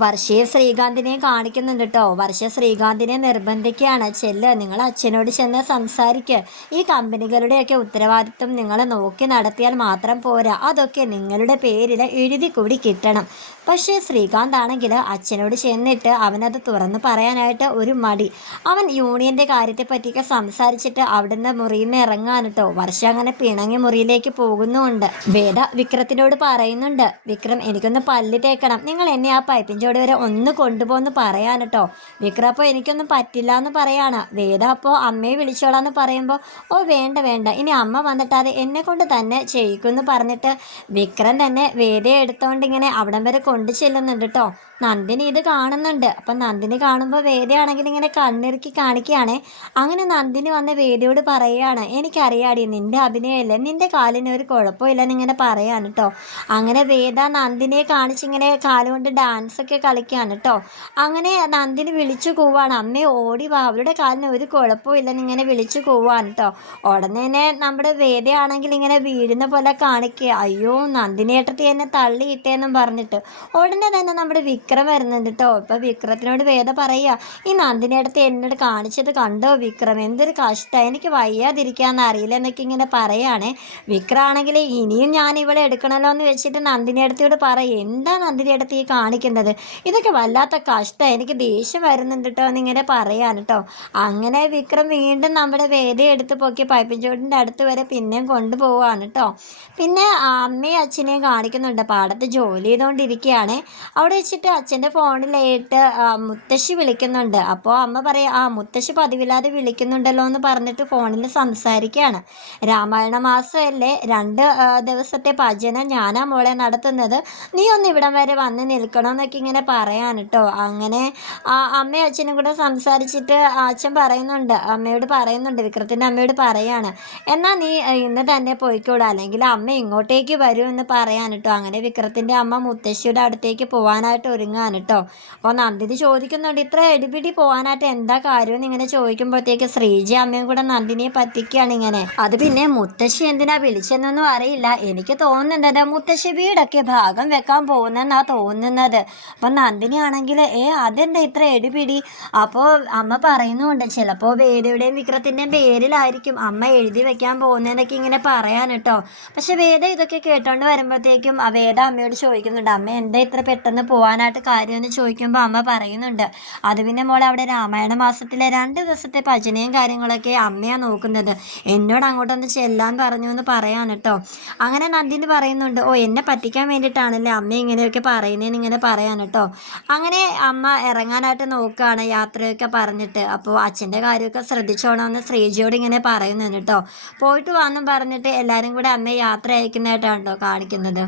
വർഷയെ ശ്രീകാന്തിനെ കാണിക്കുന്നുണ്ട് കേട്ടോ വർഷ ശ്രീകാന്തിനെ നിർബന്ധിക്കുകയാണ്. ചെല്ല് നിങ്ങൾ അച്ഛനോട് ചെന്ന് സംസാരിക്കുക ഈ കമ്പനികളുടെയൊക്കെ ഉത്തരവാദിത്വം നിങ്ങൾ നോക്കി നടത്തിയാൽ മാത്രം പോരാ. അതൊക്കെ നിങ്ങളുടെ പേരിൽ എഴുതി കൂടി കിട്ടണം. പക്ഷേ ശ്രീകാന്ത് ആണെങ്കിൽ അച്ഛനോട് ചെന്നിട്ട് അവനത് തുറന്നു പറയാനായിട്ട് ഒരു മടി. അവൻ യൂണിയന്റെ കാര്യത്തെ പറ്റിയൊക്കെ സംസാരിച്ചിട്ട് അവിടുന്ന് മുറിയിൽ നിന്ന് ഇറങ്ങാൻ കേട്ടോ വർഷ അങ്ങനെ പിണങ്ങി മുറിയിലേക്ക് പോകുന്നുമുണ്ട് വേദ വിക്രത്തിനോട് പറയുന്നുണ്ട് വിക്രം എനിക്കൊന്ന് പല്ല് തേക്കണം. നിങ്ങൾ എന്നെ ആ പൈപ്പിൻ ചോട് വരെ ഒന്ന് കൊണ്ടുപോകുന്നു പറയാൻ കേട്ടോ വിക്രം അപ്പോൾ എനിക്കൊന്നും പറ്റില്ല എന്ന് പറയാണ്. വേദ അപ്പോൾ അമ്മയെ വിളിച്ചോളാന്ന് പറയുമ്പോൾ ഓ വേണ്ട വേണ്ട. ഇനി അമ്മ വന്നിട്ട് അത് എന്നെ കൊണ്ട് തന്നെ ചെയ്യിക്കുമെന്ന് പറഞ്ഞിട്ട് വിക്രം തന്നെ വേദയെ എടുത്തോണ്ട് ഇങ്ങനെ അവിടം വരെ കൊണ്ടു ചെല്ലുന്നുണ്ട് കേട്ടോ നന്ദിനി ഇത് കാണുന്നുണ്ട്. അപ്പം നന്ദിനി കാണുമ്പോൾ വേദയാണെങ്കിൽ ഇങ്ങനെ കണ്ണിറുക്കി കാണിക്കുകയാണേ. അങ്ങനെ നന്ദിനി വന്ന് വേദയോട് പറയുകയാണ് എനിക്കറിയാടി നിന്റെ അഭിനയമല്ലേ നിന്റെ കാലിന് ഒരു കുഴപ്പമില്ലെന്ന് ഇങ്ങനെ പറയാണ് കേട്ടോ അങ്ങനെ വേദ നന്ദിനിയെ കാണിച്ചിങ്ങനെ കാലുകൊണ്ട് ഡാൻസ് ഒക്കെ കളിക്കുകയാണ് കേട്ടോ അങ്ങനെ നന്ദിനി വിളിച്ചു കൂവാണ്. അമ്മ ഓടി വാ. അവരുടെ കാലിന് ഒരു കുഴപ്പമില്ലെന്ന് ഇങ്ങനെ വിളിച്ചു കൂവാണ് കേട്ടോ ഉടനെ തന്നെ നമ്മുടെ വേദയാണെങ്കിൽ ഇങ്ങനെ വീഴുന്ന പോലെ കാണിക്കുക അയ്യോ നന്ദിനേട്ടത്തി എന്നെ തള്ളിയിട്ടേന്നും പറഞ്ഞിട്ട്. ഉടനെ തന്നെ നമ്മുടെ വിക്രം വരുന്നുണ്ട് കേട്ടോ ഇപ്പം വിക്രത്തിനോട് വേദ പറയുക ഈ നന്ദിനി അടുത്ത് എന്നോട് കാണിച്ചത് കണ്ടോ വിക്രം? എന്തൊരു കഷ്ടം. എനിക്ക് വയ്യാതിരിക്കാന്ന് അറിയില്ല എന്നൊക്കെ ഇങ്ങനെ പറയുകയാണേ വിക്രാണെങ്കിൽ ഇനിയും ഞാൻ ഇവളെ എടുക്കണമല്ലോ എന്ന് വെച്ചിട്ട് നന്ദിനി അടുത്തോട് പറയും. എന്താ നന്ദിനി അടുത്ത് ഈ കാണിക്കുന്നത്? ഇതൊക്കെ വല്ലാത്ത കഷ്ടം. എനിക്ക് ദേഷ്യം വരുന്നുണ്ട് കേട്ടോ എന്നിങ്ങനെ പറയാൻ കേട്ടോ അങ്ങനെ വിക്രം വീണ്ടും നമ്മുടെ വേദ എടുത്ത് പൊക്കി പൈപ്പിൻ ചോടിന്റെ അടുത്ത് വരെ പിന്നെയും കൊണ്ടുപോവാണ് കേട്ടോ പിന്നെ അമ്മയും അച്ഛനെയും കാണിക്കുന്നുണ്ട്. പാടത്ത് ജോലി ചെയ്തുകൊണ്ടിരിക്കുകയാണ്. അവിടെ വെച്ചിട്ട് അച്ഛന്റെ ഫോണിലായിട്ട് മുത്തശ്ശി വിളിക്കുന്നുണ്ട്. അപ്പോൾ അമ്മ പറയാം ആ മുത്തശ്ശി പതിവില്ലാതെ വിളിക്കുന്നുണ്ടല്ലോ എന്ന് പറഞ്ഞിട്ട് ഫോണിൽ സംസാരിക്കുകയാണ്. രാമായണ മാസമല്ലേ? രണ്ട് ദിവസത്തെ ഭജന ഞാനാ മോളെ നടത്തുന്നത്. നീ ഒന്ന് ഇവിടം വരെ വന്ന് നിൽക്കണമെന്നൊക്കെ ഇങ്ങനെ പറയാൻ കേട്ടോ അങ്ങനെ അമ്മയും അച്ഛനും കൂടെ സംസാരിച്ചിട്ട് അച്ഛൻ പറയുന്നുണ്ട് അമ്മയോട് പറയുന്നുണ്ട് വിക്രത്തിന്റെ അമ്മയോട് പറയാണ് എന്നാൽ നീ ഇന്ന് തന്നെ പോയിക്കോളൂ അല്ലെങ്കിൽ അമ്മ ഇങ്ങോട്ടേക്ക് വരൂ എന്ന് പറയാൻ കേട്ടോ അങ്ങനെ വിക്രത്തിന്റെ അമ്മ മുത്തശ്ശിയുടെ അടുത്തേക്ക് പോകാനായിട്ട് ഒരുങ്ങാൻ കേട്ടോ അപ്പോൾ നന്ദിനി ചോദിക്കുന്നുണ്ട് ഇത്ര എടിപിടി പോകാനായിട്ട് എന്താ കാര്യം? ഇങ്ങനെ ചോദിക്കുമ്പോഴത്തേക്ക് ശ്രീജി അമ്മയും കൂടെ നന്ദിനിയെ പറ്റിക്കുകയാണ് ഇങ്ങനെ. അത് പിന്നെ മുത്തശ്ശി എന്തിനാ വിളിച്ചെന്നൊന്നും അറിയില്ല. എനിക്ക് തോന്നുന്നത് മുത്തശ്ശി വീടൊക്കെ ഭാഗം വെക്കാൻ പോകുന്നെന്നാ തോന്നുന്നത്. അപ്പം നന്ദിനി ആണെങ്കിൽ ഏ അതെന്താ ഇത്ര എടിപിടി? അപ്പോൾ അമ്മ പറയുന്നുണ്ട് ചിലപ്പോൾ വേദയുടെയും വിക്രത്തിന്റെയും പേരിലായിരിക്കും അമ്മ എഴുതി വെക്കാൻ പോകുന്നതെന്നൊക്കെ ഇങ്ങനെ പറയാൻ കേട്ടോ പക്ഷെ വേദ ഇതൊക്കെ കേട്ടോണ്ട് വരുമ്പോഴത്തേക്കും വേദ അമ്മയോട് ചോദിക്കുന്നുണ്ട് അമ്മ എന്താ ഇത്ര പെട്ടെന്ന് പോകാനായിട്ട് കാര്യമെന്ന് ചോദിക്കുമ്പോൾ അമ്മ പറയുന്നുണ്ട് അത് പിന്നെ മോളെ അവിടെ രാമായണ മാസത്തിലെ രണ്ട് ദിവസത്തെ ഭജനയും കാര്യങ്ങളൊക്കെ അമ്മയാണ് നോക്കുന്നത്. എന്നോട് അങ്ങോട്ടൊന്ന് ചെല്ലാൻ പറഞ്ഞു എന്ന് പറയാൻ കേട്ടോ അങ്ങനെ നന്ദിനി പറയുന്നുണ്ട് ഓ എന്നെ പറ്റിക്കാൻ വേണ്ടിയിട്ടാണല്ലേ അമ്മ ഇങ്ങനെയൊക്കെ പറയുന്നതെന്ന് ഇങ്ങനെ പറയാൻ കേട്ടോ. അങ്ങനെ അമ്മ ഇറങ്ങാനായിട്ട് നോക്കുകയാണ് യാത്രയൊക്കെ പറഞ്ഞിട്ട്. അപ്പോൾ അച്ഛന്റെ കാര്യമൊക്കെ ശ്രദ്ധിച്ചോണമെന്ന് ശ്രീജിയോട് ഇങ്ങനെ പറയുന്നുണ്ട് കേട്ടോ. പോയിട്ട് വന്നും പറഞ്ഞിട്ട് എല്ലാവരും കൂടെ അമ്മയെ യാത്ര അയക്കുന്നതായിട്ടാണ് കേട്ടോ കാണിക്കുന്നത്.